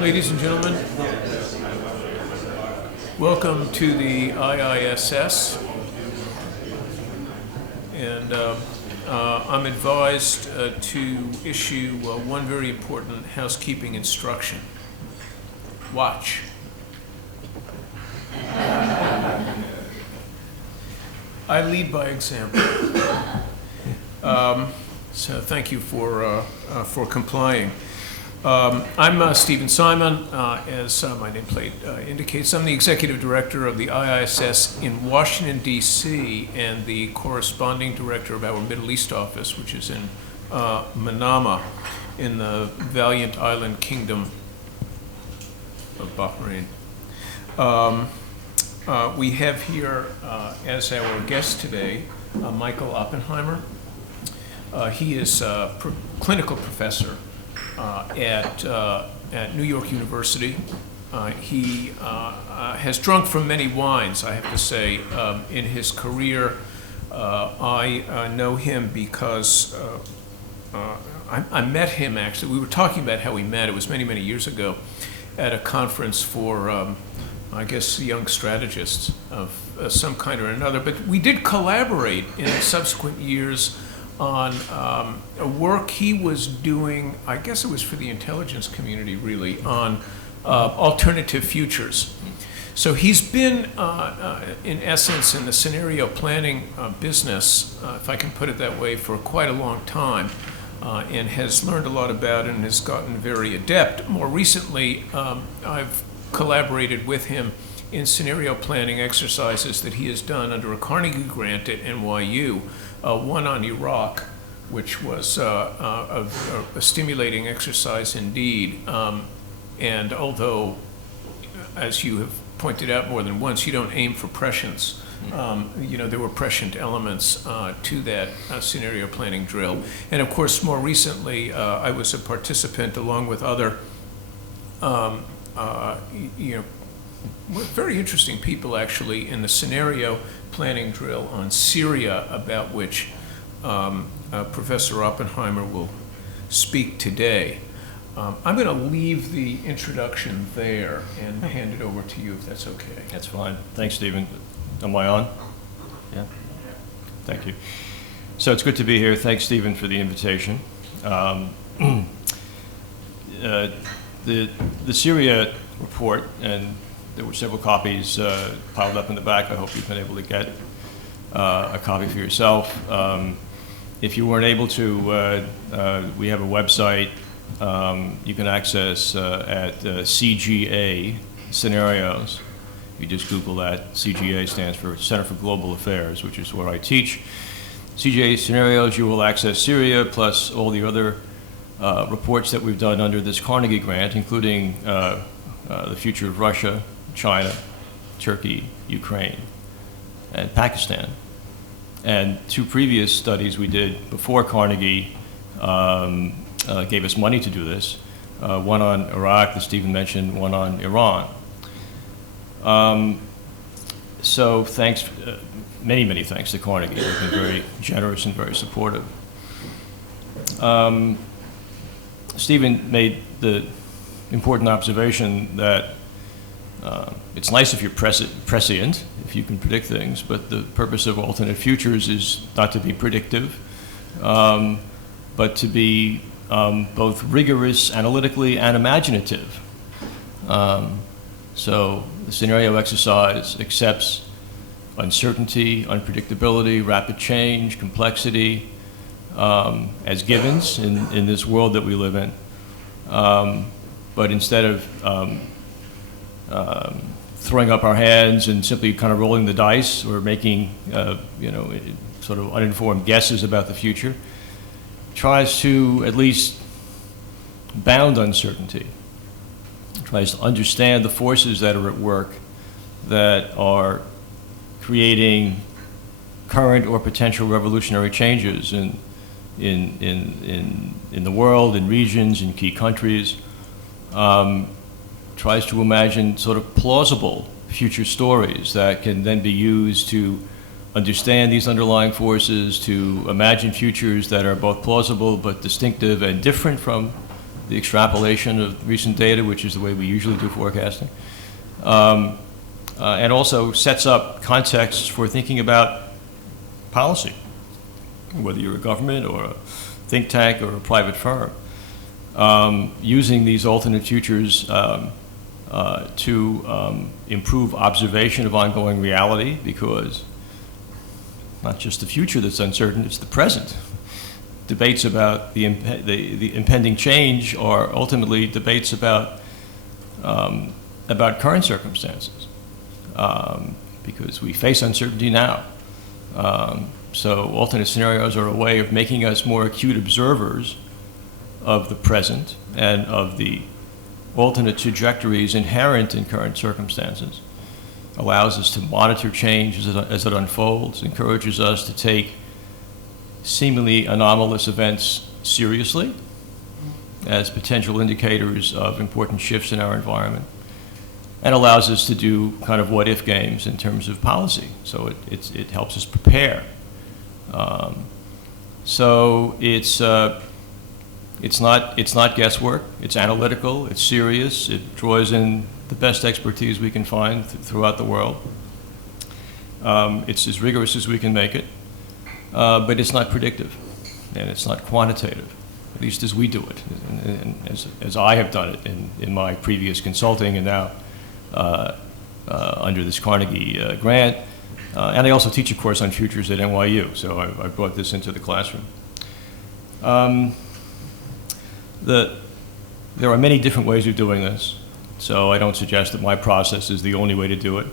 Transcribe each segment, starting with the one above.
Ladies and gentlemen, welcome to the IISS, and I'm advised to issue one very important housekeeping instruction. Watch. I lead by example. So thank you for complying. I'm Stephen Simon. As my nameplate indicates, I'm the executive director of the IISS in Washington, D.C., and the corresponding director of our Middle East office, which is in Manama, in the Valiant Island Kingdom of Bahrain. We have here as our guest today Michael Oppenheimer. He is a clinical professor at New York University. He has drunk from many wines, I have to say, in his career. I know him because I met him, actually. We were talking about how we met. It was many, many years ago at a conference for, I guess, young strategists of some kind or another. But we did collaborate in subsequent years on a work he was doing, I guess it was for the intelligence community, really, on alternative futures. So he's been, in essence, in the scenario planning business, if I can put it that way, for quite a long time, and has learned a lot about it and has gotten very adept. More recently, I've collaborated with him in scenario planning exercises that he has done under a Carnegie grant at NYU. One on Iraq, which was a stimulating exercise indeed. And although, as you have pointed out more than once, you don't aim for prescience, there were prescient elements to that scenario planning drill. And of course, more recently, I was a participant along with other, very interesting people actually in the scenario planning drill on Syria, about which Professor Oppenheimer will speak today. I'm going to leave the introduction there and hand it over to you, if that's okay. That's fine. Thanks, Stephen. Am I on? Yeah. Thank you. So it's good to be here. Thanks, Stephen, for the invitation. The Syria report, and there were several copies piled up in the back. I hope you've been able to get a copy for yourself. If you weren't able to, we have a website you can access at CGA Scenarios. You just Google that. CGA stands for Center for Global Affairs, which is what I teach. CGA Scenarios, you will access Syria plus all the other reports that we've done under this Carnegie grant, including the future of Russia, China, Turkey, Ukraine, and Pakistan. And two previous studies we did before Carnegie gave us money to do this. One on Iraq, that Stephen mentioned, one on Iran. So thanks, many, many thanks to Carnegie. They've been very generous and very supportive. Stephen made the important observation that it's nice if you're prescient, if you can predict things, but the purpose of alternate futures is not to be predictive, but to be both rigorous analytically and imaginative. So the scenario exercise accepts uncertainty, unpredictability, rapid change, complexity as givens in this world that we live in. But instead of throwing up our hands and simply kind of rolling the dice or making sort of uninformed guesses about the future, tries to at least bound uncertainty, tries to understand the forces that are at work that are creating current or potential revolutionary changes in the world, in regions, in key countries. Tries to imagine sort of plausible future stories that can then be used to understand these underlying forces, to imagine futures that are both plausible but distinctive and different from the extrapolation of recent data, which is the way we usually do forecasting, and also sets up contexts for thinking about policy, whether you're a government or a think tank or a private firm, using these alternate futures to improve observation of ongoing reality, because not just the future that's uncertain, it's the present. Debates about the impending change are ultimately debates about current circumstances, because we face uncertainty now. So alternate scenarios are a way of making us more acute observers of the present and of the alternate trajectories inherent in current circumstances. Allows us to monitor change as it unfolds, encourages us to take seemingly anomalous events seriously as potential indicators of important shifts in our environment, and allows us to do kind of what-if games in terms of policy. So it helps us prepare. So it's not guesswork. It's analytical. It's serious. It draws in the best expertise we can find throughout the world. It's as rigorous as we can make it, but it's not predictive, and it's not quantitative, at least as we do it, and as I have done it in my previous consulting and now under this Carnegie grant. And I also teach a course on futures at NYU, so I brought this into the classroom. There are many different ways of doing this, so I don't suggest that my process is the only way to do it.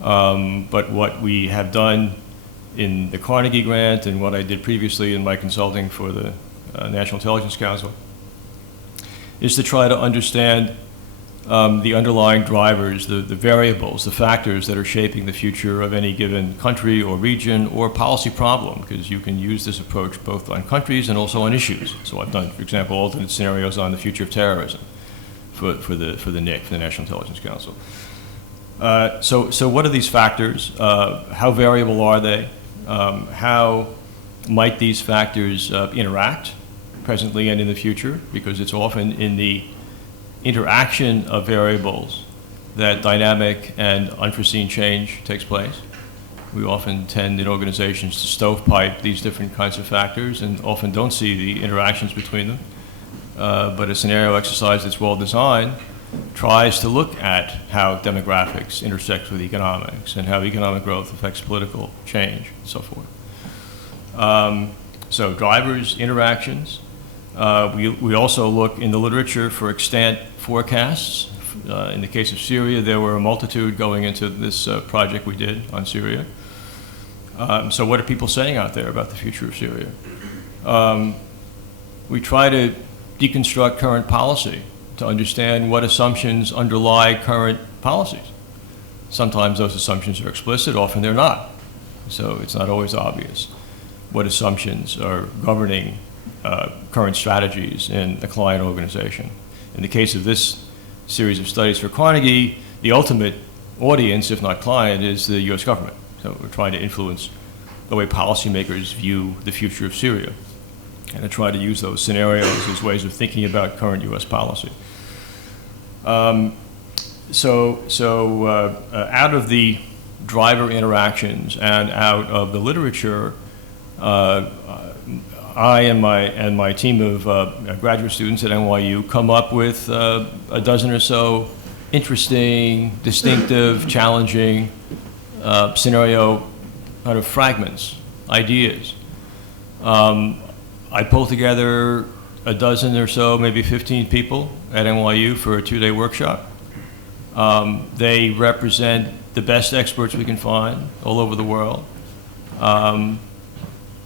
But what we have done in the Carnegie grant and what I did previously in my consulting for the National Intelligence Council is to try to understand the underlying drivers, the variables, the factors that are shaping the future of any given country or region or policy problem, because you can use this approach both on countries and also on issues. So I've done, for example, alternate scenarios on the future of terrorism for the NIC, for the National Intelligence Council. So what are these factors? How variable are they? How might these factors interact presently and in the future? Because it's often in the interaction of variables that dynamic and unforeseen change takes place. We often tend in organizations to stovepipe these different kinds of factors and often don't see the interactions between them. But a scenario exercise that's well designed tries to look at how demographics intersect with economics and how economic growth affects political change and so forth. So drivers, interactions. We also look in the literature for extant forecasts. In the case of Syria, there were a multitude going into this project we did on Syria. So what are people saying out there about the future of Syria? We try to deconstruct current policy to understand what assumptions underlie current policies. Sometimes those assumptions are explicit, often they're not. So it's not always obvious what assumptions are governing current strategies in a client organization. In the case of this series of studies for Carnegie, the ultimate audience, if not client, is the US government. So we're trying to influence the way policymakers view the future of Syria and to try to use those scenarios as ways of thinking about current US policy. Out of the driver interactions and out of the literature, I and my team of graduate students at NYU come up with a dozen or so interesting, distinctive, challenging scenario kind of fragments, ideas. I pulled together a dozen or so, maybe 15 people at NYU for a 2-day workshop. They represent the best experts we can find all over the world.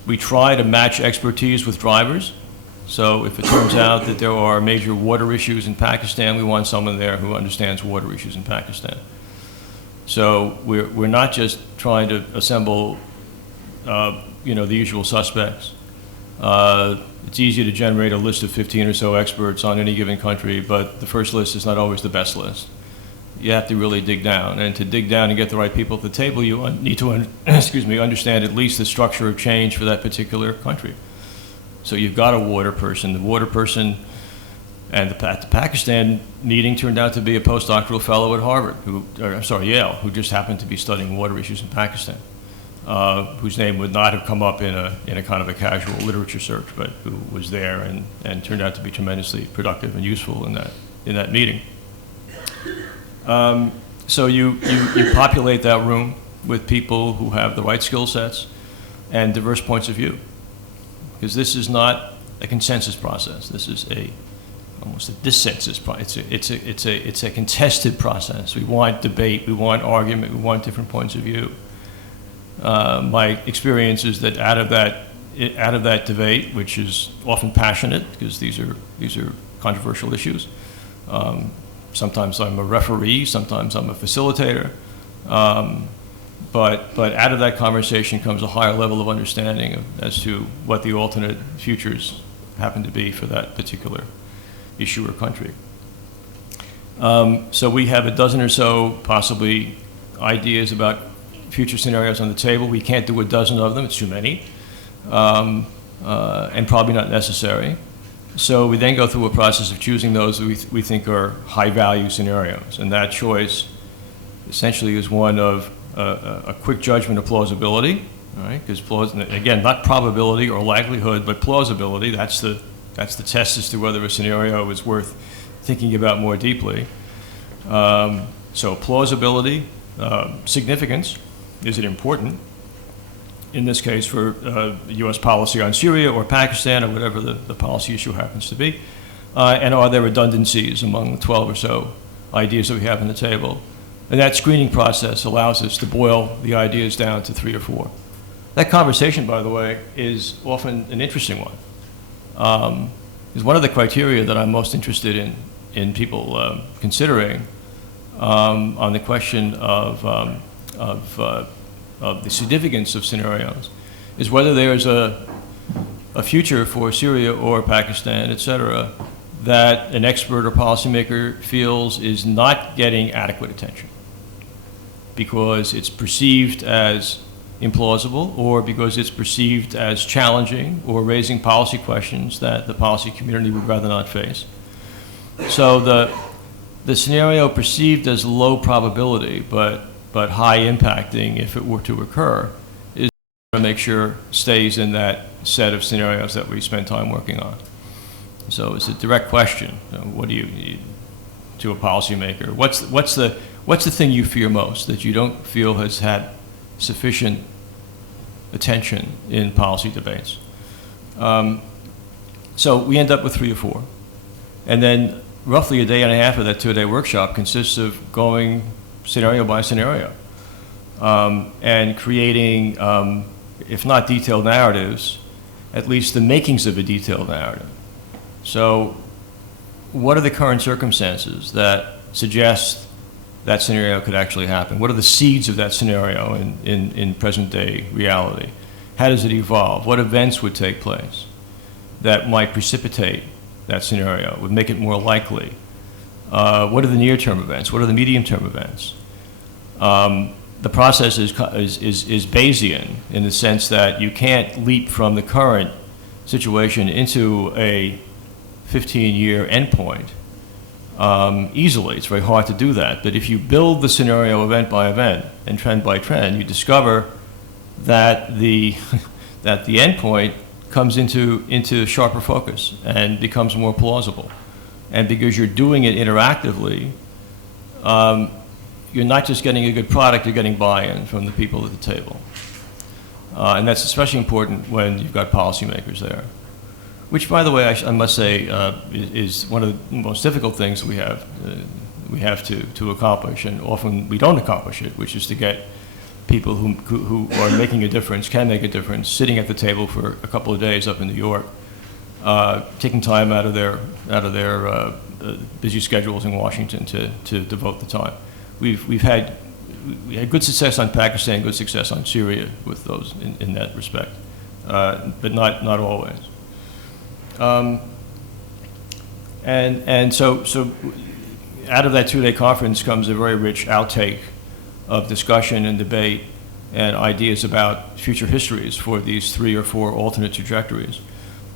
We try to match expertise with drivers. So if it turns out that there are major water issues in Pakistan, we want someone there who understands water issues in Pakistan. So we're not just trying to assemble, the usual suspects. It's easy to generate a list of 15 or so experts on any given country, but the first list is not always the best list. You have to really dig down, and to dig down and get the right people at the table, you need to understand at least the structure of change for that particular country. So you've got a water person. The water person And at the Pakistan meeting turned out to be a postdoctoral fellow at Harvard, Yale, who just happened to be studying water issues in Pakistan, whose name would not have come up in a kind of a casual literature search, but who was there and turned out to be tremendously productive and useful in that meeting. So you populate that room with people who have the right skill sets and diverse points of view, because this is not a consensus process. This is almost a dissensus process. It's a contested process. We want debate, we want argument, we want different points of view. My experience is that out of that debate, which is often passionate, because these are controversial issues. Sometimes I'm a referee, sometimes I'm a facilitator. But out of that conversation comes a higher level of understanding as to what the alternate futures happen to be for that particular issue or country. So we have a dozen or so possibly ideas about future scenarios on the table. We can't do a dozen of them, it's too many, and probably not necessary. So we then go through a process of choosing those that we think are high-value scenarios, and that choice essentially is one of a quick judgment of plausibility, all right? Because again, not probability or likelihood, but plausibility. That's the test as to whether a scenario is worth thinking about more deeply. So plausibility, significance, is it important? In this case, for U.S. policy on Syria or Pakistan or whatever the policy issue happens to be. And are there redundancies among the 12 or so ideas that we have on the table? And that screening process allows us to boil the ideas down to 3 or 4. That conversation, by the way, is often an interesting one. Is one of the criteria that I'm most interested in people considering on the question of the significance of scenarios is whether there's a future for Syria or Pakistan, et cetera, that an expert or policymaker feels is not getting adequate attention because it's perceived as implausible or because it's perceived as challenging or raising policy questions that the policy community would rather not face. So the scenario perceived as low probability but high impacting if it were to occur is to make sure stays in that set of scenarios that we spend time working on. So it's a direct question. What do you to a policymaker? What's the thing you fear most that you don't feel has had sufficient attention in policy debates? So we end up with 3 or 4. And then roughly a day and a half of that 2-day workshop consists of going scenario by scenario and creating, if not detailed narratives, at least the makings of a detailed narrative. So what are the current circumstances that suggest that scenario could actually happen? What are the seeds of that scenario in present day reality? How does it evolve? What events would take place that might precipitate that scenario, would make it more likely? What are the near-term events? What are the medium-term events? The process is Bayesian in the sense that you can't leap from the current situation into a 15-year endpoint easily. It's very hard to do that. But if you build the scenario event by event and trend by trend, you discover that the endpoint comes into sharper focus and becomes more plausible. And because you're doing it interactively, you're not just getting a good product, you're getting buy-in from the people at the table. And that's especially important when you've got policymakers there. Which, by the way, I must say, is one of the most difficult things we have to accomplish, and often we don't accomplish it, which is to get people who are making a difference, can make a difference, sitting at the table for a couple of days up in New York, taking time out of their busy schedules in Washington to devote the time. We had good success on Pakistan, good success on Syria with those in that respect, but not always. And so out of that 2-day conference comes a very rich outtake of discussion and debate and ideas about future histories for these 3 or 4 alternate trajectories.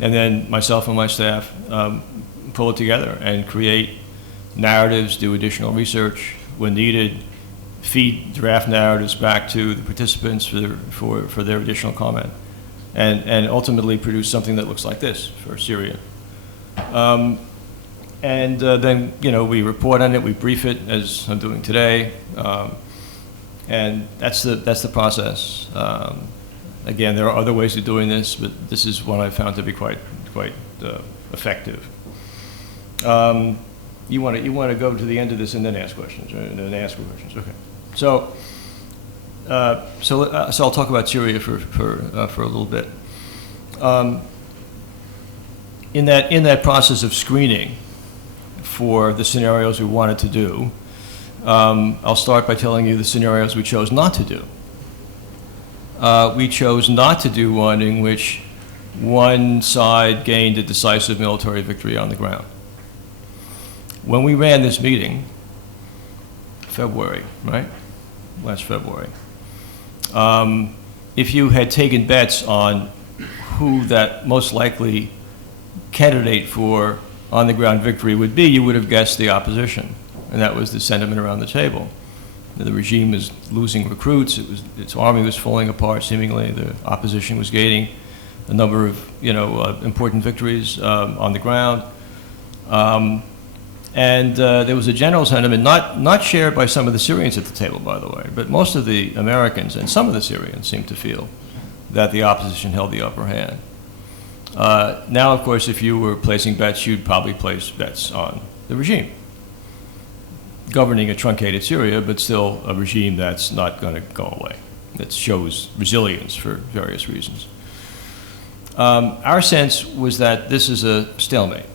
and then myself and my staff pull it together and create narratives, do additional research when needed, feed draft narratives back to the participants for their additional comment, and ultimately produce something that looks like this for Syria. Then, we report on it, we brief it, as I'm doing today, and that's the process. Again, there are other ways of doing this, but this is one I found to be quite effective. You want to go to the end of this and then ask questions, right? And then ask questions. Okay. So I'll talk about Syria for a little bit. In that process of screening for the scenarios we wanted to do, I'll start by telling you the scenarios we chose not to do. We chose not to do one in which one side gained a decisive military victory on the ground. When we ran this meeting, February, right? Last February. If you had taken bets on who that most likely candidate for on-the-ground victory would be, you would have guessed the opposition. And that was the sentiment around the table. The regime was losing recruits. Its army was falling apart, seemingly. The opposition was gaining a number of, important victories on the ground. There was a general sentiment, not shared by some of the Syrians at the table, by the way, but most of the Americans and some of the Syrians seemed to feel that the opposition held the upper hand. Now, of course, if you were placing bets, you'd probably place bets on the regime, governing a truncated Syria, but still a regime that's not going to go away, that shows resilience for various reasons. Our sense was that this is a stalemate.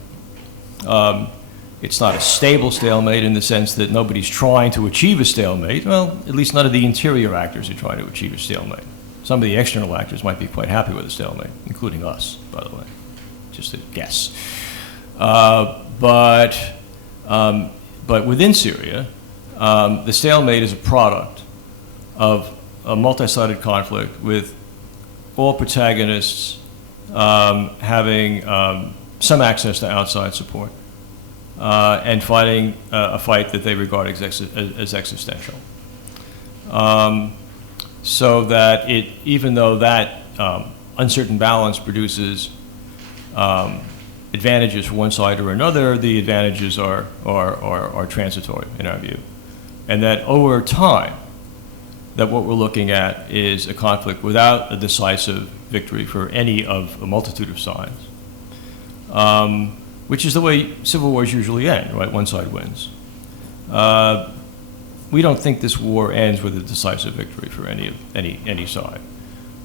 It's not a stable stalemate in the sense that nobody's trying to achieve a stalemate. Well, at least none of the interior actors are trying to achieve a stalemate. Some of the external actors might be quite happy with a stalemate, including us, by the way, just a guess. But within Syria, the stalemate is a product of a multi-sided conflict with all protagonists having some access to outside support and fighting a fight that they regard as existential. So that even though that uncertain balance produces advantages for one side or another, the advantages are transitory in our view. And that over time, that what we're looking at is a conflict without a decisive victory for any of a multitude of sides, which is the way civil wars usually end, right? One side wins. We don't think this war ends with a decisive victory for any side.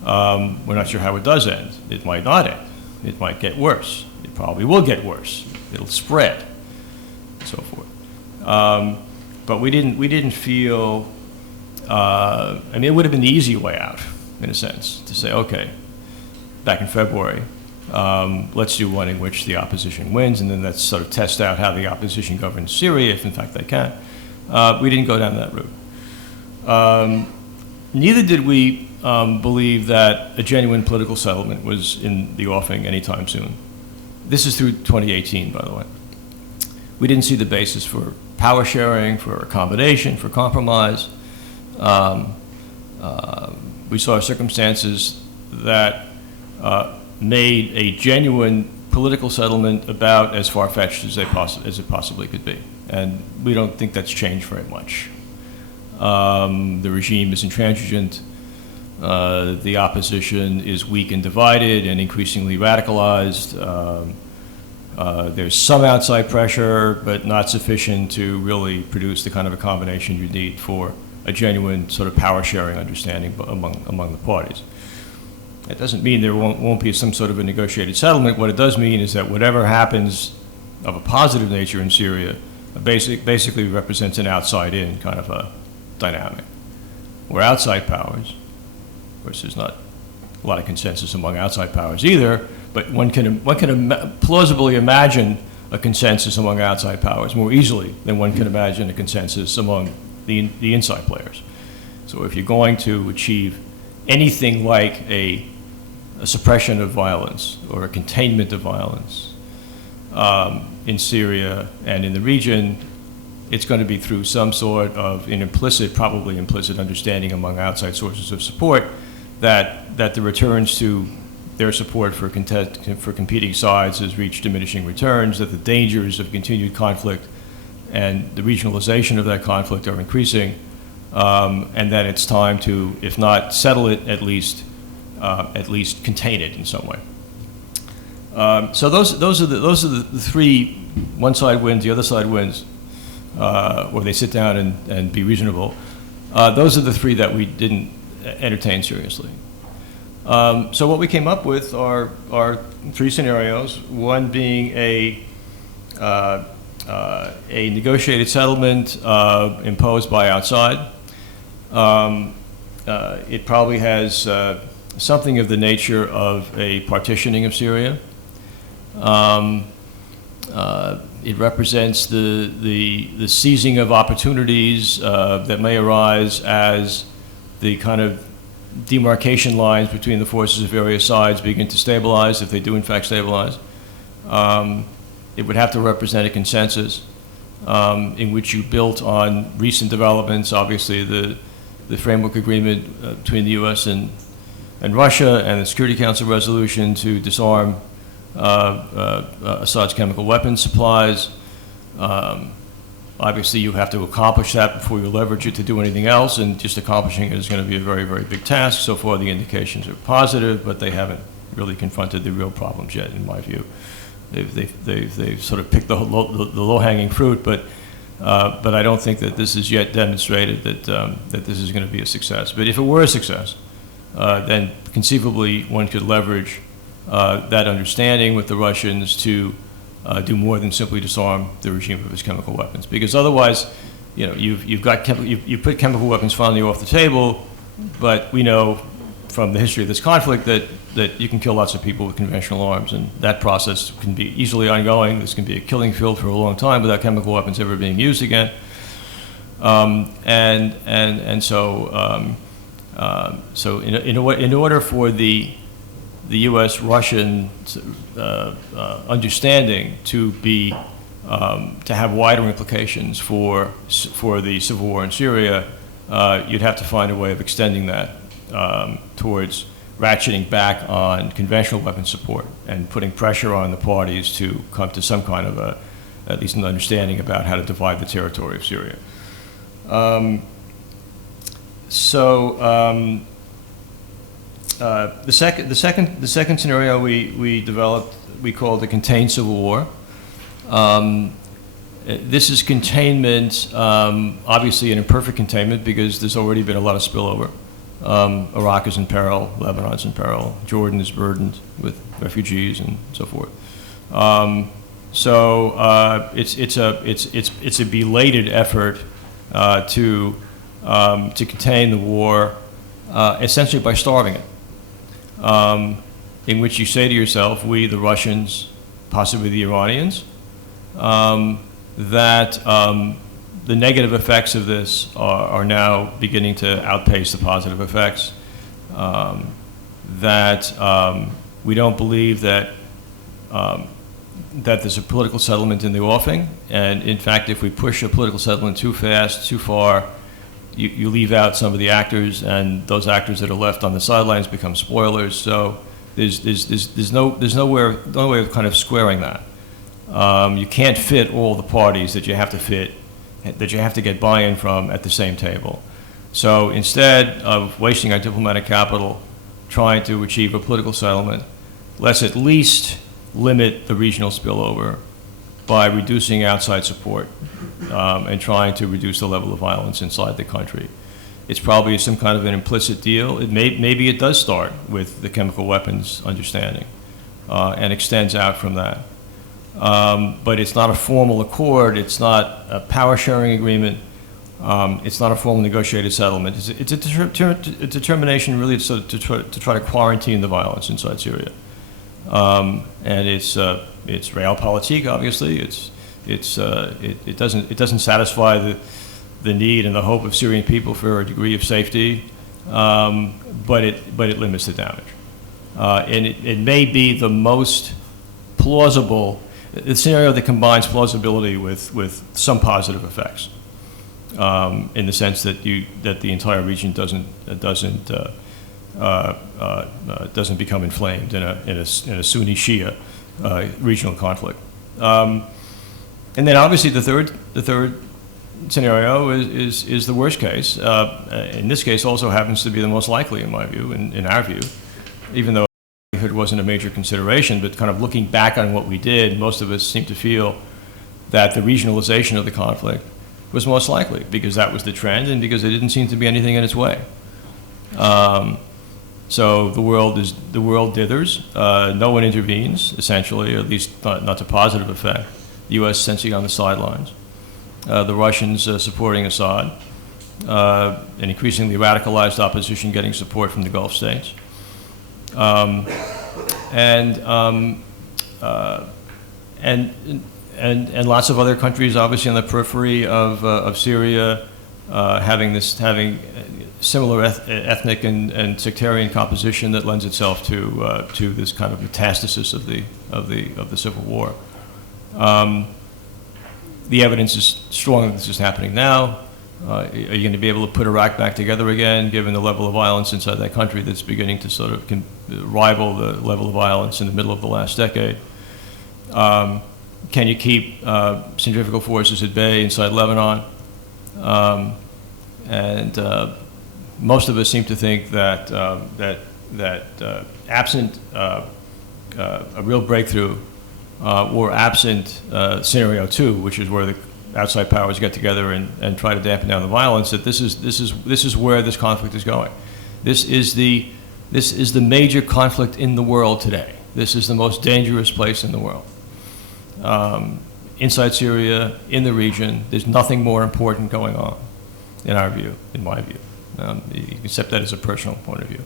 We're not sure how it does end. It might not end. It might get worse. It probably will get worse. It'll spread, and so forth. But we didn't feel. It would have been the easy way out, in a sense, to say, okay, back in February, let's do one in which the opposition wins, and then let's sort of test out how the opposition governs Syria, if in fact they can. We didn't go down that route. Neither did we believe that a genuine political settlement was in the offing anytime soon. This is through 2018, by the way. We didn't see the basis for power sharing, for accommodation, for compromise. We saw circumstances that made a genuine political settlement about as far-fetched as it possibly could be. And we don't think that's changed very much. The regime is intransigent. The opposition is weak and divided and increasingly radicalized. There's some outside pressure, but not sufficient to really produce the kind of a combination you need for a genuine sort of power-sharing understanding among the parties. That doesn't mean there won't be some sort of a negotiated settlement. What it does mean is that whatever happens of a positive nature in Syria basically represents an outside-in kind of a dynamic, where outside powers, of course there's not a lot of consensus among outside powers either, but one can plausibly imagine a consensus among outside powers more easily than one can imagine a consensus among the inside players. So if you're going to achieve anything like a a suppression of violence or a containment of violence in Syria and in the region, it's going to be through some sort of an implicit, probably implicit understanding among outside sources of support that the returns to their support for competing sides has reached diminishing returns, that the dangers of continued conflict and the regionalization of that conflict are increasing, and that it's time to, if not settle it, at least contain it in some way. So those are the three. One side wins, the other side wins, or they sit down and be reasonable. Those are the three that we didn't entertain seriously. So what we came up with are three scenarios. One being a negotiated settlement imposed by outside. It probably has something of the nature of a partitioning of Syria. It represents the seizing of opportunities that may arise as the kind of demarcation lines between the forces of various sides begin to stabilize, if they do in fact stabilize. It would have to represent a consensus in which you built on recent developments, obviously the framework agreement between the U.S. and Russia and the Security Council resolution to disarm Assad's chemical weapons supplies. Obviously, you have to accomplish that before you leverage it to do anything else, and just accomplishing it is going to be a very, very big task. So far, the indications are positive, but they haven't really confronted the real problems yet, in my view. They've sort of picked the low-hanging fruit, but I don't think that this has yet demonstrated that this is going to be a success. But if it were a success, then conceivably one could leverage that understanding with the Russians to do more than simply disarm the regime of its chemical weapons. Because otherwise, you've put chemical weapons finally off the table, but we know from the history of this conflict that you can kill lots of people with conventional arms, and that process can be easily ongoing. This can be a killing field for a long time without chemical weapons ever being used again. So in order for the U.S.-Russian understanding to have wider implications for the civil war in Syria, you'd have to find a way of extending that towards ratcheting back on conventional weapons support and putting pressure on the parties to come to some kind of at least an understanding about how to divide the territory of Syria. The second scenario we developed, we called the contained civil war. This is containment, obviously an imperfect containment because there's already been a lot of spillover. Iraq is in peril, Lebanon's in peril, Jordan is burdened with refugees and so forth. It's a belated effort to contain the war, essentially by starving it. In which you say to yourself, we, the Russians, possibly the Iranians, that the negative effects of this are now beginning to outpace the positive effects. We don't believe that there's a political settlement in the offing, and in fact, if we push a political settlement too fast, too far, you leave out some of the actors, and those actors that are left on the sidelines become spoilers. So there's no way of kind of squaring that. You can't fit all the parties that you have to get buy-in from at the same table. So instead of wasting our diplomatic capital trying to achieve a political settlement, let's at least limit the regional spillover by reducing outside support and trying to reduce the level of violence inside the country. It's probably some kind of an implicit deal. Maybe it does start with the chemical weapons understanding and extends out from that. But it's not a formal accord. It's not a power-sharing agreement. It's not a formal negotiated settlement. It's a determination really to try to quarantine the violence inside Syria. And it's realpolitik, obviously. It doesn't satisfy the need and the hope of Syrian people for a degree of safety, but it limits the damage. And it may be the most plausible, the scenario that combines plausibility with some positive effects, in the sense that the entire region doesn't become inflamed in a Sunni Shia regional conflict. And then obviously the third scenario is the worst case. In this case, also happens to be the most likely, in my view, in our view, even though likelihood wasn't a major consideration. But kind of looking back on what we did, most of us seem to feel that the regionalization of the conflict was most likely, because that was the trend and because there didn't seem to be anything in its way. So the world dithers. No one intervenes, essentially, or at least not to positive effect. The U.S. essentially on the sidelines. The Russians supporting Assad. An increasingly radicalized opposition getting support from the Gulf states. And lots of other countries, obviously on the periphery of Syria, having similar ethnic and sectarian composition that lends itself to this kind of metastasis of the civil war. The evidence is strong that this is happening now. Are you going to be able to put Iraq back together again, given the level of violence inside that country that's beginning to sort of rival the level of violence in the middle of the last decade? Can you keep centrifugal forces at bay inside Lebanon? Most of us seem to think that absent a real breakthrough, or absent scenario 2, which is where the outside powers get together and try to dampen down the violence, that this is where this conflict is going. This is the major conflict in the world today. This is the most dangerous place in the world. Inside Syria, in the region, there's nothing more important going on, in our view, in my view. You can accept that as a personal point of view.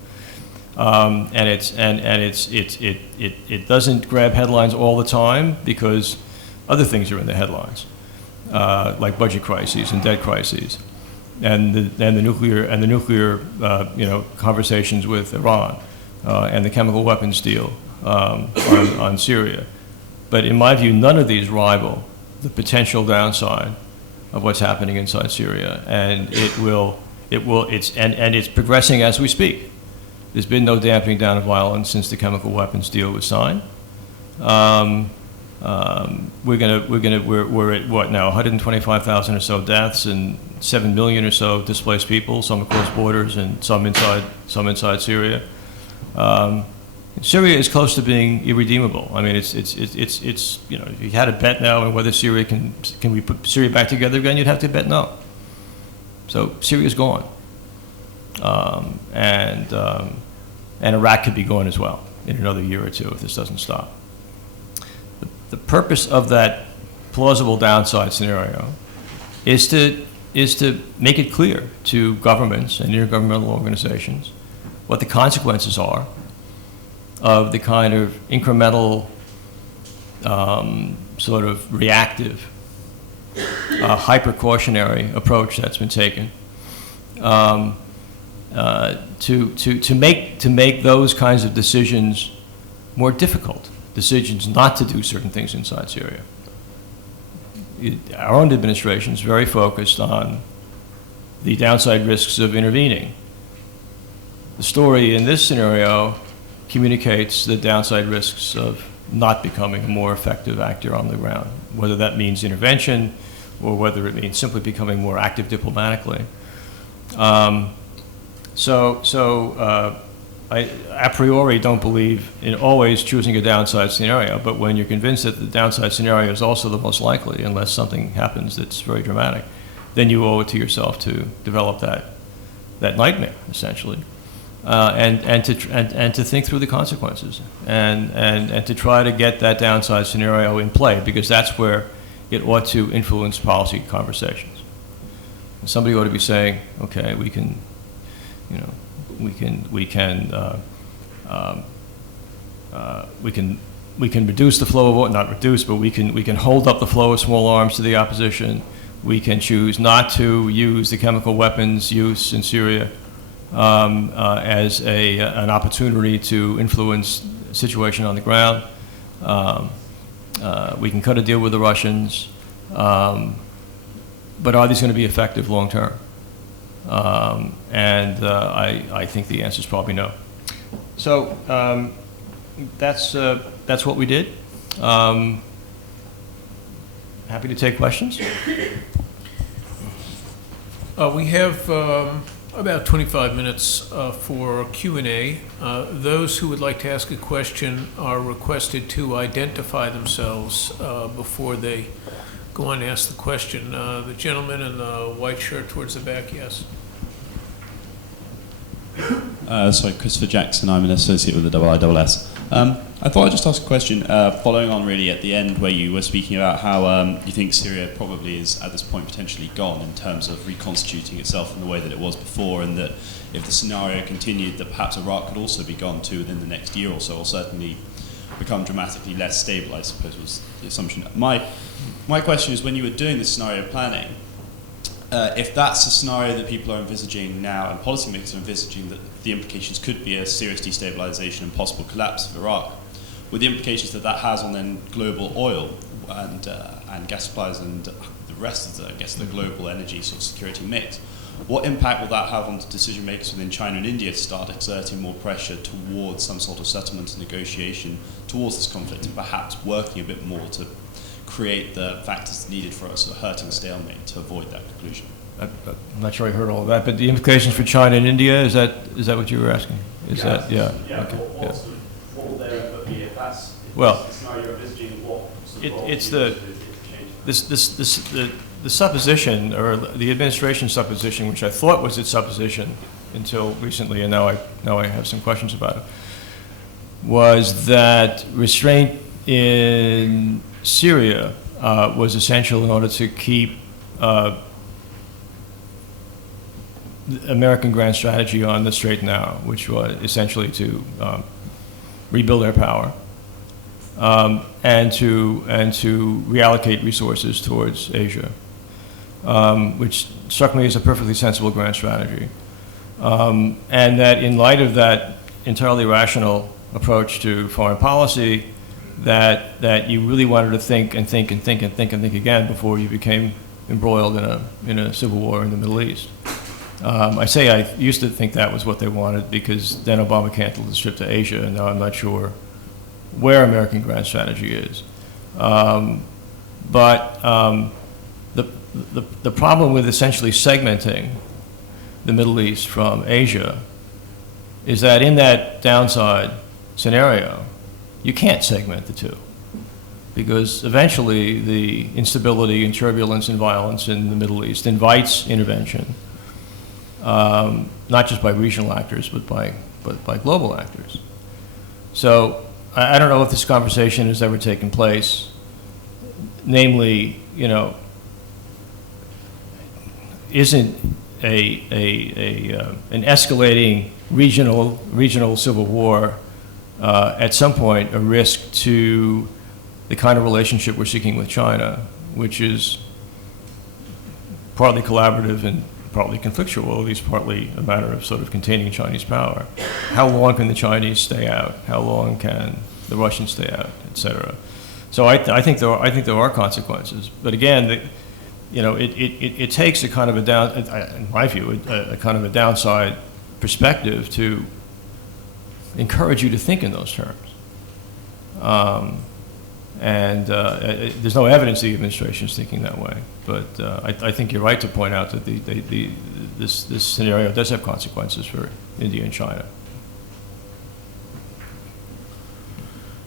It doesn't grab headlines all the time because other things are in the headlines, like budget crises and debt crises, and the nuclear conversations with Iran, and the chemical weapons deal on Syria. But in my view, none of these rival the potential downside of what's happening inside Syria, and it's progressing as we speak. There's been no dampening down of violence since the chemical weapons deal was signed. We're at what now? 125,000 or so deaths and 7 million or so displaced people, some across borders and some inside Syria. Syria is close to being irredeemable. I mean, it's if you had a bet now on whether Syria can we put Syria back together again, you'd have to bet no. So Syria's gone. And Iraq could be gone as well in another year or two if this doesn't stop. The purpose of that plausible downside scenario is to make it clear to governments and intergovernmental organizations what the consequences are of the kind of incremental, sort of reactive, hyper-cautionary approach that's been taken. To make those kinds of decisions more difficult, decisions not to do certain things inside Syria. Our own administration is very focused on the downside risks of intervening. The story in this scenario communicates the downside risks of not becoming a more effective actor on the ground, whether that means intervention or whether it means simply becoming more active diplomatically. I a priori don't believe in always choosing a downside scenario, but when you're convinced that the downside scenario is also the most likely, unless something happens that's very dramatic, then you owe it to yourself to develop that nightmare, essentially, and to think through the consequences, and to try to get that downside scenario in play, because that's where it ought to influence policy conversations. And somebody ought to be saying, okay, we can reduce the flow of, not reduce, but we can hold up the flow of small arms to the opposition. We can choose not to use the chemical weapons use in Syria. as an opportunity to influence the situation on the ground. We can cut a deal with the Russians, but are these going to be effective long term? I think the answer is probably no. So that's what we did. Happy to take questions. We have about 25 minutes for Q&A. Those who would like to ask a question are requested to identify themselves before they go on and ask the question. The gentleman in the white shirt towards the back, yes. Sorry, Christopher Jackson. I'm an associate with the IISS. I thought I'd just ask a question, following on really at the end where you were speaking about how you think Syria probably is at this point potentially gone in terms of reconstituting itself in the way that it was before, and that if the scenario continued, that perhaps Iraq could also be gone too within the next year or so, or certainly become dramatically less stable, I suppose was the assumption. My question is, when you were doing this scenario planning, if that's a scenario that people are envisaging now and policymakers are envisaging, that the implications could be a serious destabilization and possible collapse of Iraq, with the implications that that has on then global oil and gas supplies and the rest of the, I guess, the global energy sort of security mix, what impact will that have on the decision makers within China and India to start exerting more pressure towards some sort of settlement and negotiation towards this conflict, and perhaps working a bit more to create the factors needed for a sort of hurting stalemate to avoid that conclusion? I'm not sure I heard all of that, but the implications for China and India, is that what you were asking? Yeah. Okay. What will their input be if that's Well, the scenario you're envisaging? What sort of it's the supposition, or the administration's supposition, which I thought was its supposition until recently, and now I have some questions about it, was that restraint in Syria was essential in order to keep American grand strategy on the straight and narrow, which was essentially to rebuild our power and to reallocate resources towards Asia, which struck me as a perfectly sensible grand strategy. And that in light of that entirely rational approach to foreign policy, that you really wanted to think again before you became embroiled in a civil war in the Middle East. I say I used to think that was what they wanted, because then Obama canceled the trip to Asia, and now I'm not sure where American grand strategy is. But the problem with essentially segmenting the Middle East from Asia is that in that downside scenario, you can't segment the two, because eventually the instability and turbulence and violence in the Middle East invites intervention, not just by regional actors, but by global actors. So I don't know if this conversation has ever taken place, namely, isn't an escalating regional civil war at some point a risk to the kind of relationship we're seeking with China, which is partly collaborative and partly conflictual, or at least partly a matter of sort of containing Chinese power. How long can the Chinese stay out? How long can the Russians stay out, et cetera? So I think there are consequences. But again, it takes a kind of in my view, a kind of a downside perspective to encourage you to think in those terms. There's no evidence the administration is thinking that way. But I think you're right to point out that this scenario does have consequences for India and China.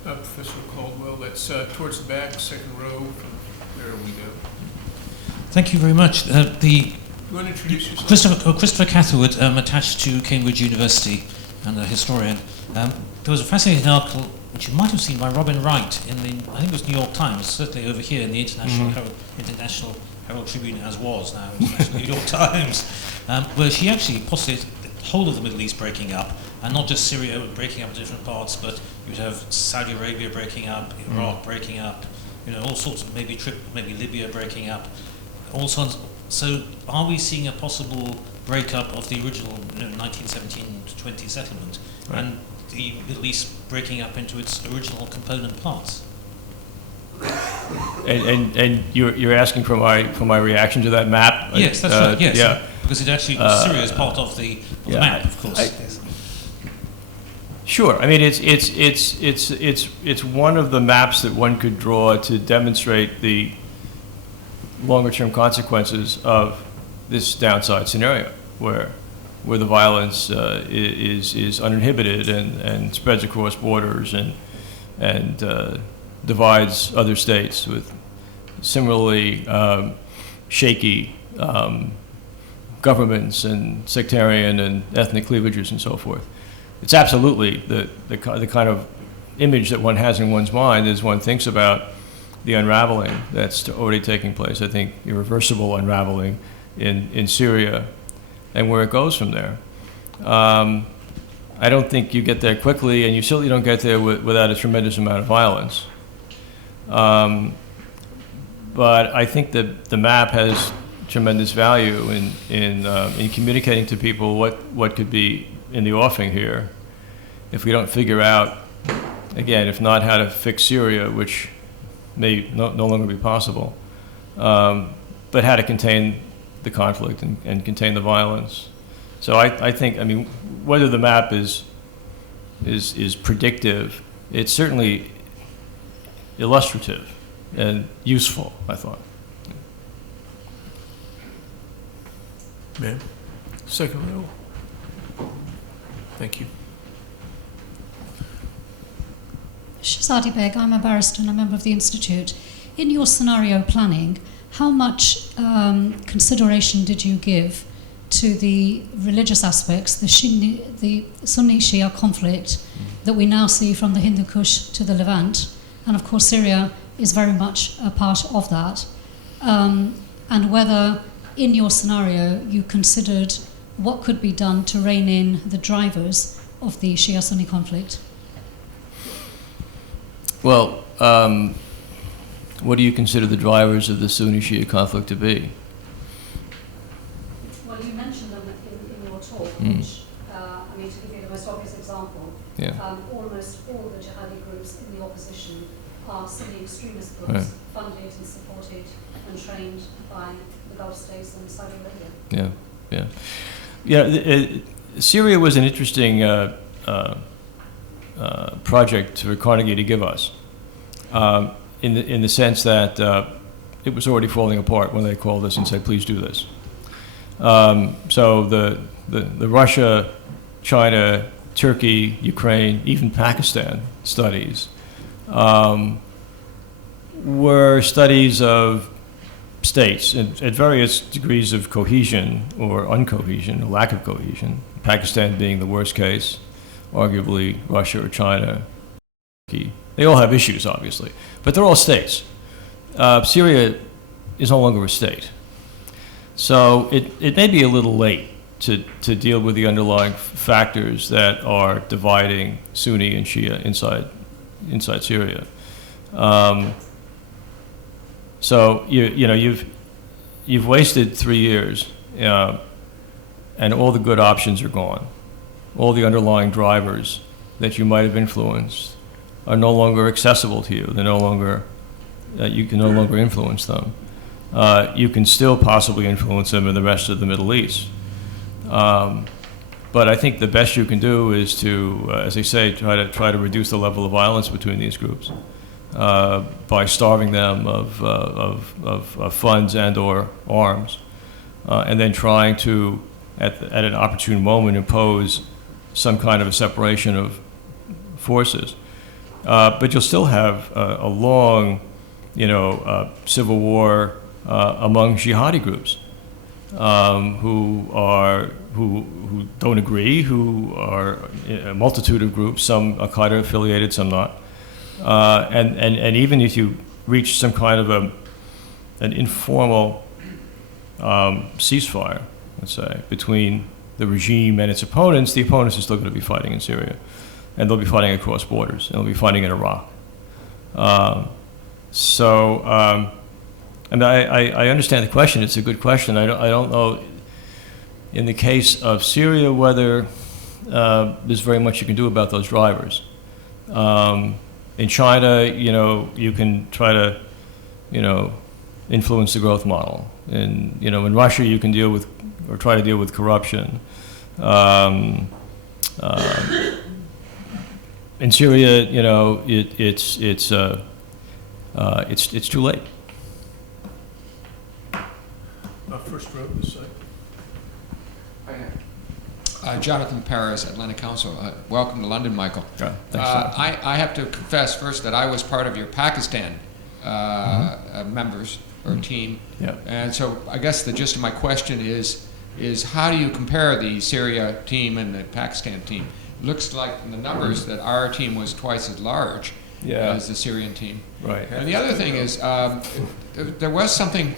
Professor Caldwell, that's towards the back, second row. There we go. Thank you very much. You want to introduce yourself? Christopher Catherwood, attached to Cambridge University and a historian. There was a fascinating article which you might have seen by Robin Wright in the, I think it was New York Times, certainly over here in the International Herald Tribune, as was now International New York Times, where she actually postulated the whole of the Middle East breaking up, and not just Syria breaking up in different parts, but you would have Saudi Arabia breaking up, Iraq breaking up, all sorts of maybe Libya breaking up. also, so are we seeing a possible breakup of the original 1917-20 settlement, Right. and the Middle East breaking up into its original component parts? And you're asking for my reaction to that map? Yes, that's right. Yes, Yeah. because it actually Syria is part of the yeah, map, of course. Yes. Sure. I mean, it's one of the maps that one could draw to demonstrate the longer-term consequences of this downside scenario, where the violence is uninhibited and spreads across borders and divides other states with similarly shaky governments and sectarian and ethnic cleavages and so forth. It's absolutely the kind of image that one has in one's mind as one thinks about the unraveling that's already taking place. I think irreversible unraveling in Syria and where it goes from there. I don't think you get there quickly, and you certainly don't get there without a tremendous amount of violence. But I think that the map has tremendous value in communicating to people what could be in the offing here if we don't figure out, again, if not how to fix Syria, which may no longer be possible, but how to contain the conflict and contain the violence. So I think, I mean, whether the map is predictive, it's certainly illustrative and useful, I thought. Ma'am? Second row. Thank you. Shazadi Beg, I'm a barrister and a member of the Institute. In your scenario planning, how much consideration did you give to the religious aspects, the Sunni-Shia conflict that we now see from the Hindu Kush to the Levant? And of course Syria is very much a part of that. And whether in your scenario you considered what could be done to rein in the drivers of the Shia-Sunni conflict? Well, what do you consider the drivers of the Sunni-Shia conflict to be? Well, you mentioned them in your talk, Mm. which, I mean, to give you the most obvious example, Yeah. almost all the jihadi groups in the opposition are Sunni extremist groups, Right. funded and supported and trained by the Gulf states and Saudi Arabia. Syria was an interesting project for Carnegie to give us, in the sense that it was already falling apart when they called us and said, "Please do this." So the Russia, China, Turkey, Ukraine, even Pakistan studies were studies of states at various degrees of cohesion or uncohesion, or lack of cohesion. Pakistan being the worst case, arguably Russia or China. They all have issues, obviously, but they're all states. Syria is no longer a state. So it may be a little late to deal with the underlying factors that are dividing Sunni and Shia inside Syria. So you've wasted 3 years, and all the good options are gone. All the underlying drivers that you might have influenced are no longer accessible to you. They're no longer you can no longer influence them. You can still possibly influence them in the rest of the Middle East. But I think the best you can do is to, as they say, try to reduce the level of violence between these groups by starving them of funds and/or arms, and then trying to, at an opportune moment, impose some kind of a separation of forces. But you'll still have a long, civil war among jihadi groups who don't agree, who are a multitude of groups, some Al-Qaeda affiliated, some not. And even if you reach some kind of an informal ceasefire, let's say, between the regime and its opponents, the opponents are still going to be fighting in Syria. And they'll be fighting across borders, and they'll be fighting in Iraq. I mean, I understand the question. It's a good question. I don't know, in the case of Syria, whether there's very much you can do about those drivers. In China, you can try to, influence the growth model. In Russia, you can deal with, or try to deal with corruption. In Syria, it's too late. First row this side. Jonathan Paris, Atlantic Council. Welcome to London, Michael. Yeah, thanks. I have to confess first that I was part of your Pakistan members or team. Yeah. And so I guess the gist of my question is how do you compare the Syria team and the Pakistan team? It looks like in the numbers that our team was twice as large as the Syrian team. Right. And the other thing is there was something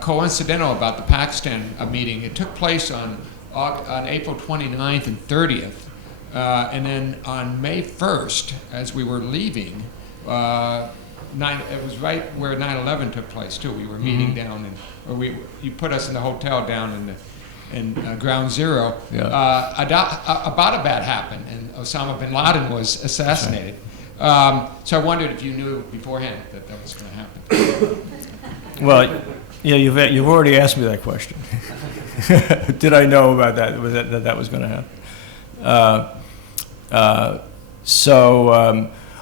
coincidental about the Pakistan meeting. It took place on April 29th and 30th, and then on May 1st, as we were leaving, it was right where 9/11 took place too. We were meeting down, you put us in the hotel down in Ground Zero. Yeah. Abbottabad happened, and Osama bin Laden was assassinated. So I wondered if you knew beforehand that was going to happen. Well, yeah, you've already asked me that question. Did I know about that? That was going to happen?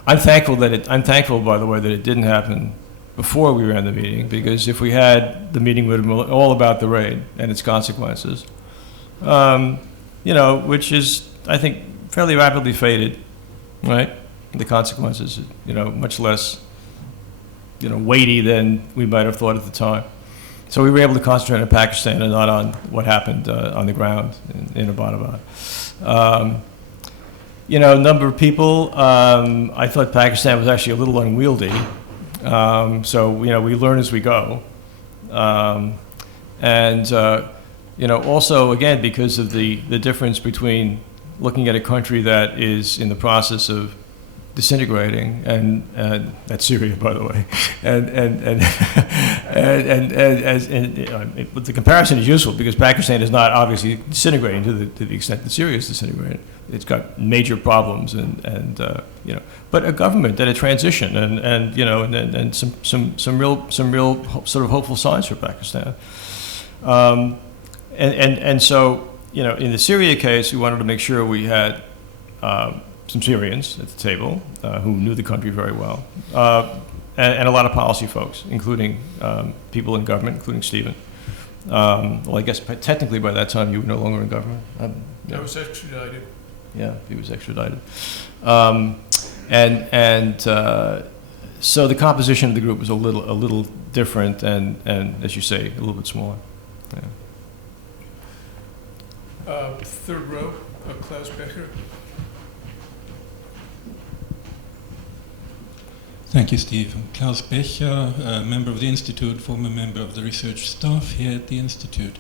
I'm thankful, by the way, that it didn't happen before we ran the meeting, because if we had, the meeting would have been all about the raid and its consequences. Which is, I think, fairly rapidly faded, right? The consequences, much less, weighty than we might have thought at the time. So we were able to concentrate on Pakistan and not on what happened on the ground in Abbottabad. Number of people, I thought Pakistan was actually a little unwieldy. So, we learn as we go. Also, again, because of the difference between looking at a country that is in the process of disintegrating, and that's Syria, by the way, but the comparison is useful because Pakistan is not obviously disintegrating to the extent that Syria is disintegrating. It's got major problems, but a government and a transition, and some real sort of hopeful signs for Pakistan, so in the Syria case, we wanted to make sure we had some Syrians at the table who knew the country very well, and a lot of policy folks, including people in government, including Stephen. Well, I guess technically by that time you were no longer in government. I was extradited. Yeah, he was extradited. So the composition of the group was a little different, and as you say, a little bit smaller. Yeah. Third row, Klaus Becker. Thank you, Steve. I'm Klaus Becher, a member of the Institute, former member of the research staff here at the Institute.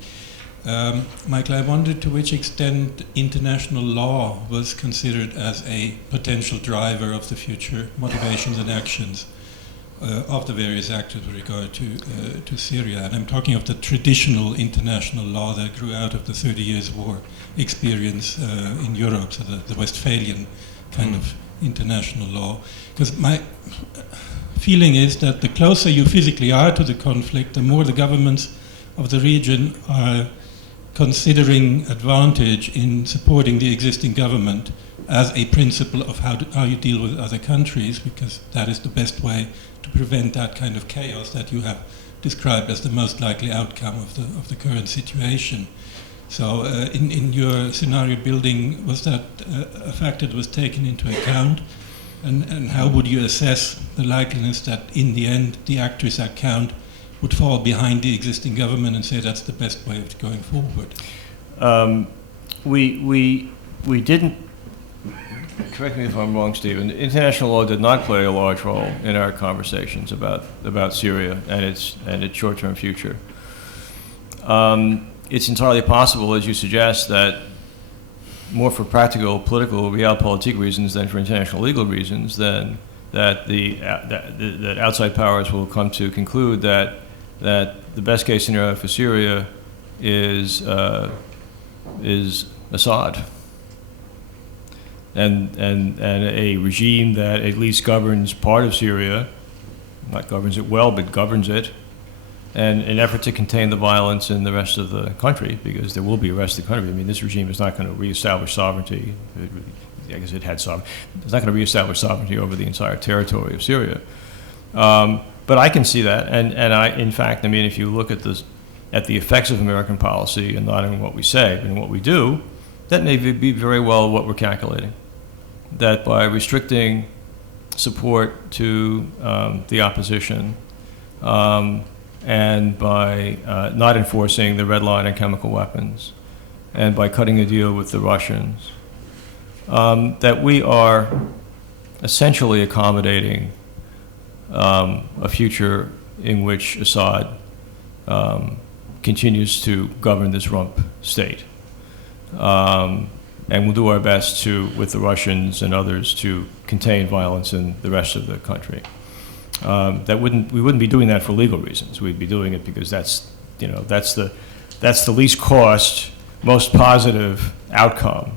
Michael, I wondered to which extent international law was considered as a potential driver of the future motivations and actions of the various actors with regard to Syria. And I'm talking of the traditional international law that grew out of the 30 Years' War experience in Europe, so the Westphalian kind of international law. Because my feeling is that the closer you physically are to the conflict, the more the governments of the region are considering advantage in supporting the existing government as a principle of how you deal with other countries, because that is the best way to prevent that kind of chaos that you have described as the most likely outcome of the current situation. So in your scenario building, was that a factor that was taken into account? And how would you assess the likeliness that in the end the actors that count would fall behind the existing government and say that's the best way of going forward? We didn't, correct me if I'm wrong, Stephen, international law did not play a large role in our conversations about Syria and its short-term future. It's entirely possible, as you suggest, that more for practical, political, realpolitik reasons than for international legal reasons, then that that outside powers will come to conclude that the best case scenario for Syria is Assad, and a regime that at least governs part of Syria, not governs it well, but governs it, and an effort to contain the violence in the rest of the country, because there will be a rest of the country. I mean, this regime is not going to reestablish sovereignty. I guess it had sovereignty. It's not going to reestablish sovereignty over the entire territory of Syria. But I can see that, and in fact, I mean, if you look at the effects of American policy, and not in what we say, but in what we do, that may be very well what we're calculating. That by restricting support to the opposition, and by not enforcing the red line on chemical weapons, and by cutting a deal with the Russians, that we are essentially accommodating a future in which Assad continues to govern this rump state. And we'll do our best to, with the Russians and others, to contain violence in the rest of the country. We wouldn't be doing that for legal reasons. We'd be doing it because that's the least cost, most positive outcome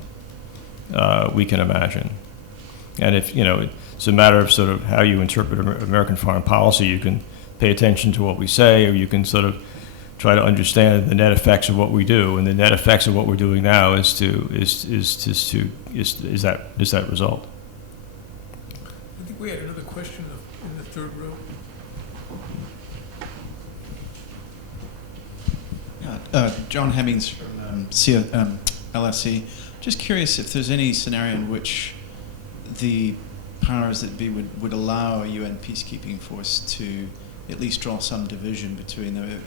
we can imagine. And if, it's a matter of sort of how you interpret American foreign policy, you can pay attention to what we say, or you can sort of try to understand the net effects of what we do. And the net effects of what we're doing now is that result. I think we had another question in the third row. John Hemmings from LSE. Just curious if there's any scenario in which the powers that be would allow a UN peacekeeping force to at least draw some division between them,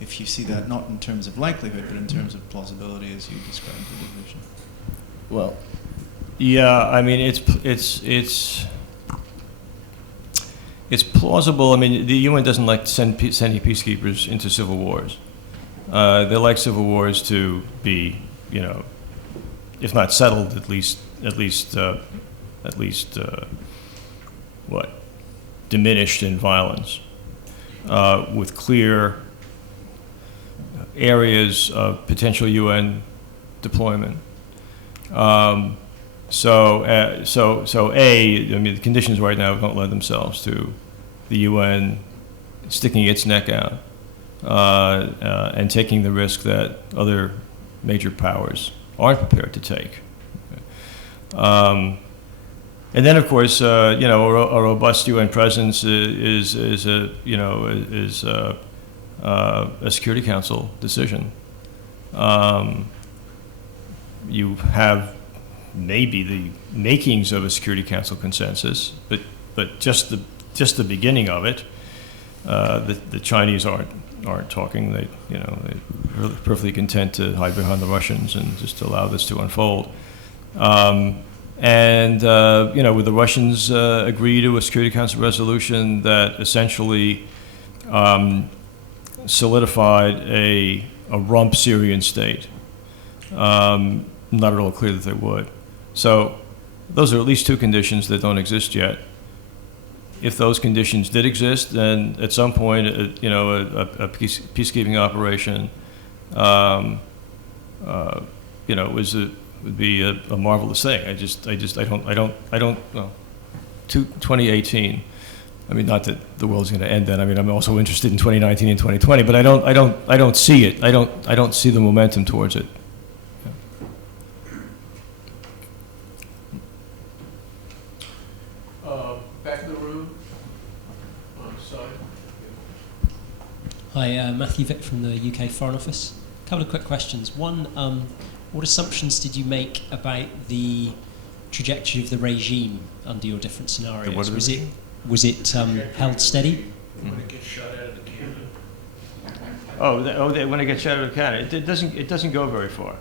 if you see that not in terms of likelihood, but in terms of plausibility as you described the division. Well, yeah, I mean, it's plausible. I mean, the UN doesn't like sending peacekeepers into civil wars. They like civil wars to be, if not settled, at least diminished in violence, with clear areas of potential UN deployment. The conditions right now don't lend themselves to the UN sticking its neck out and taking the risk that other major powers aren't prepared to take. And then, of course, a robust UN presence is a Security Council decision. You have maybe the makings of a Security Council consensus, but just the beginning of it. The Chinese aren't talking. They're perfectly content to hide behind the Russians and just allow this to unfold. Would the Russians agree to a Security Council resolution that essentially solidified a rump Syrian state? Not at all clear that they would. So those are at least two conditions that don't exist yet. If those conditions did exist, then at some point, a peacekeeping operation, would be a marvelous thing. I don't. 2018. I mean, not that the world's going to end then. I mean, I'm also interested in 2019 and 2020, but I don't see it. I don't see the momentum towards it. Back in the room, on the side. Hi, Matthew Vick from the UK Foreign Office. A couple of quick questions. One, what assumptions did you make about the trajectory of the regime under your different scenarios? Was it held steady? When it gets shot out of the cannon. When it gets shot out of the cannon, it doesn't go very far.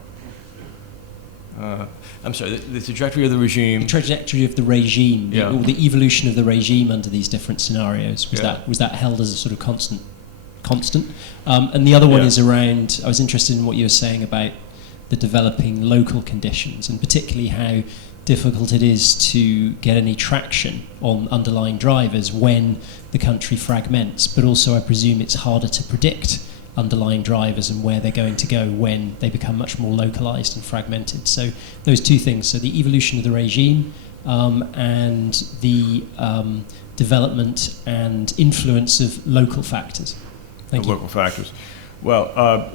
I'm sorry, the trajectory of the regime. The trajectory of the regime, yeah. Or the evolution of the regime under these different scenarios. Was that held as a sort of constant? And the other one is around, I was interested in what you were saying about the developing local conditions, and particularly how difficult it is to get any traction on underlying drivers when the country fragments. But also, I presume it's harder to predict underlying drivers and where they're going to go when they become much more localized and fragmented. So those two things, so the evolution of the regime and the development and influence of local factors. Thank you. Local factors. Well,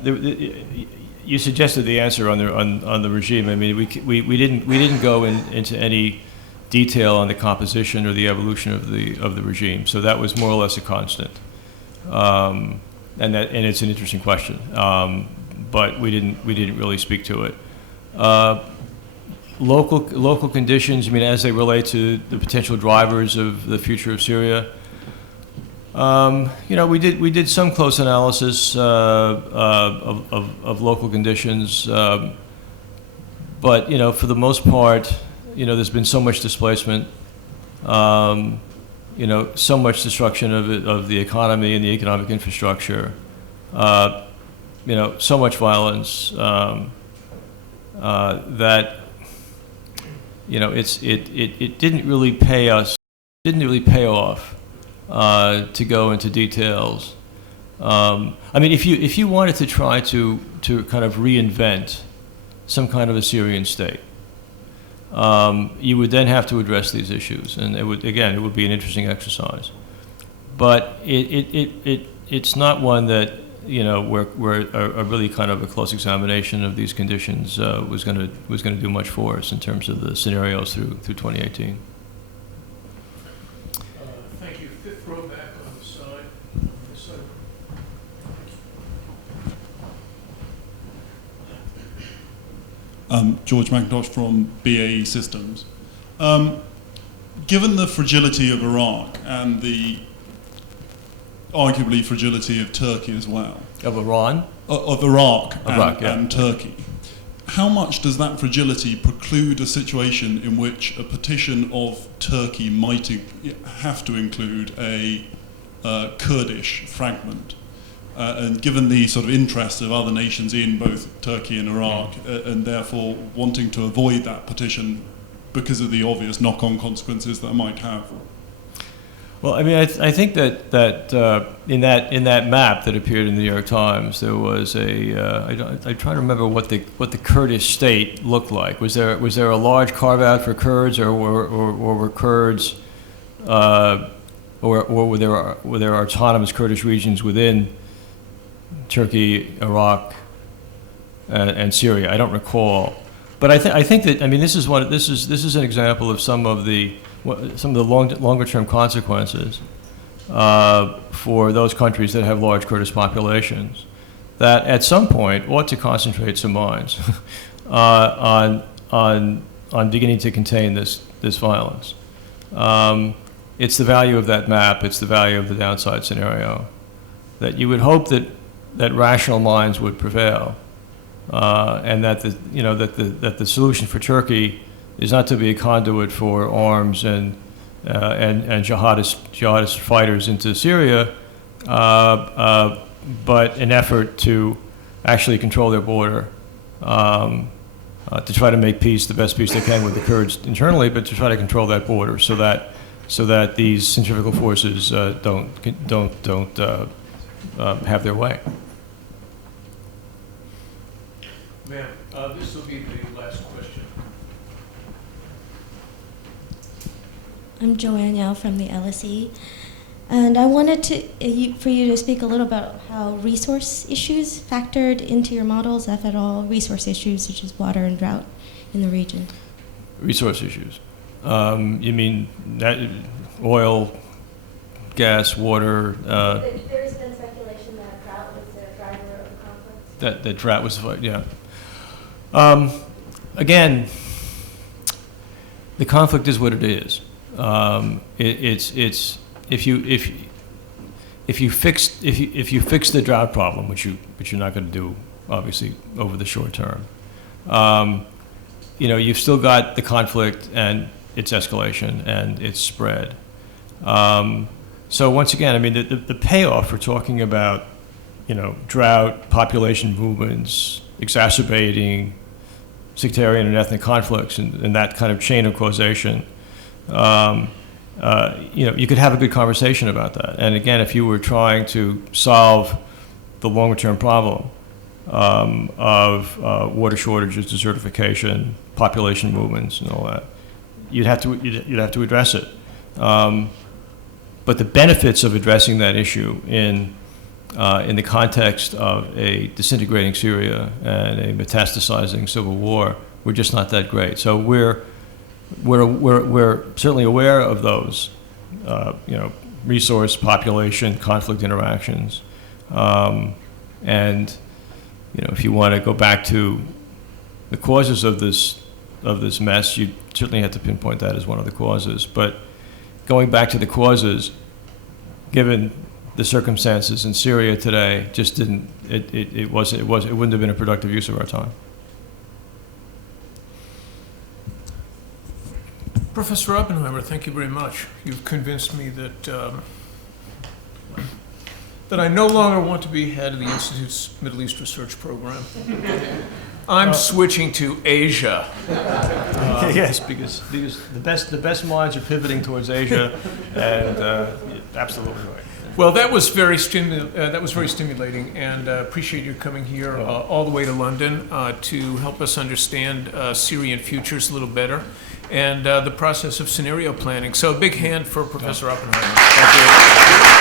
you suggested the answer on the regime. I mean, we didn't go into any detail on the composition or the evolution of the regime. So that was more or less a constant. And it's an interesting question. But we didn't really speak to it. Local conditions, I mean, as they relate to the potential drivers of the future of Syria. We did some close analysis of local conditions, but for the most part, there's been so much displacement, so much destruction of the economy and the economic infrastructure, so much violence that it didn't really pay off. To go into details. I mean, if you wanted to try to kind of reinvent some kind of a Syrian state, you would then have to address these issues, and it would be an interesting exercise. But it's not one that where a really kind of a close examination of these conditions was going to do much for us in terms of the scenarios through 2018. George McIntosh from BAE Systems. Given the fragility of Iraq and the arguably fragility of Turkey as well. Of Iran? Of Iraq yeah. And Turkey. How much does that fragility preclude a situation in which a partition of Turkey might have to include a Kurdish fragment? And given the sort of interest of other nations in both Turkey and Iraq, and therefore wanting to avoid that partition because of the obvious knock-on consequences that it might have. Well, I mean, I think that in that map that appeared in the New York Times, there was I try to remember what the Kurdish state looked like. Was there a large carve out for Kurds, or were Kurds, or were there autonomous Kurdish regions within Turkey, Iraq, and Syria? I don't recall, but I think that this is an example of some of the longer term consequences for those countries that have large Kurdish populations, that at some point ought to concentrate some minds on beginning to contain this violence. It's the value of that map. It's the value of the downside scenario that you would hope that rational minds would prevail, and that the solution for Turkey is not to be a conduit for arms and jihadist fighters into Syria, but an effort to actually control their border, to try to make peace, the best peace they can with the Kurds internally, but to try to control that border so that these centrifugal forces don't have their way. Ma'am, this will be the last question. I'm Joanne from the LSE, and I wanted for you to speak a little about how resource issues factored into your models, if at all, resource issues such as water and drought in the region. Resource issues. You mean that oil, gas, water? There's been speculation that drought was the driver of the conflict. That drought was, yeah. Again, the conflict is what it is. It's if you fix the drought problem, which you're not going to do, obviously, over the short term. You've still got the conflict and its escalation and its spread. So once again, the payoff for talking about, drought, population movements, exacerbating sectarian and ethnic conflicts and that kind of chain of causation, you could have a good conversation about that. And again, if you were trying to solve the longer-term problem of water shortages, desertification, population movements, and all that, you'd have to address it. But the benefits of addressing that issue in the context of a disintegrating Syria and a metastasizing civil war were just not that great. So we're certainly aware of those, resource, population, conflict interactions, and if you want to go back to the causes of this mess, you certainly have to pinpoint that as one of the causes. But going back to the causes, given the circumstances in Syria today, just didn't. It wouldn't have been a productive use of our time. Professor Oppenheimer, thank you very much. You've convinced me that I no longer want to be head of the Institute's Middle East Research Program. I'm switching to Asia. Yes, because the best minds are pivoting towards Asia, and absolutely right. Well, that was very stimulating, and appreciate you coming here all the way to London to help us understand Syrian futures a little better and the process of scenario planning. So a big hand for Professor Oppenheimer. Thank you.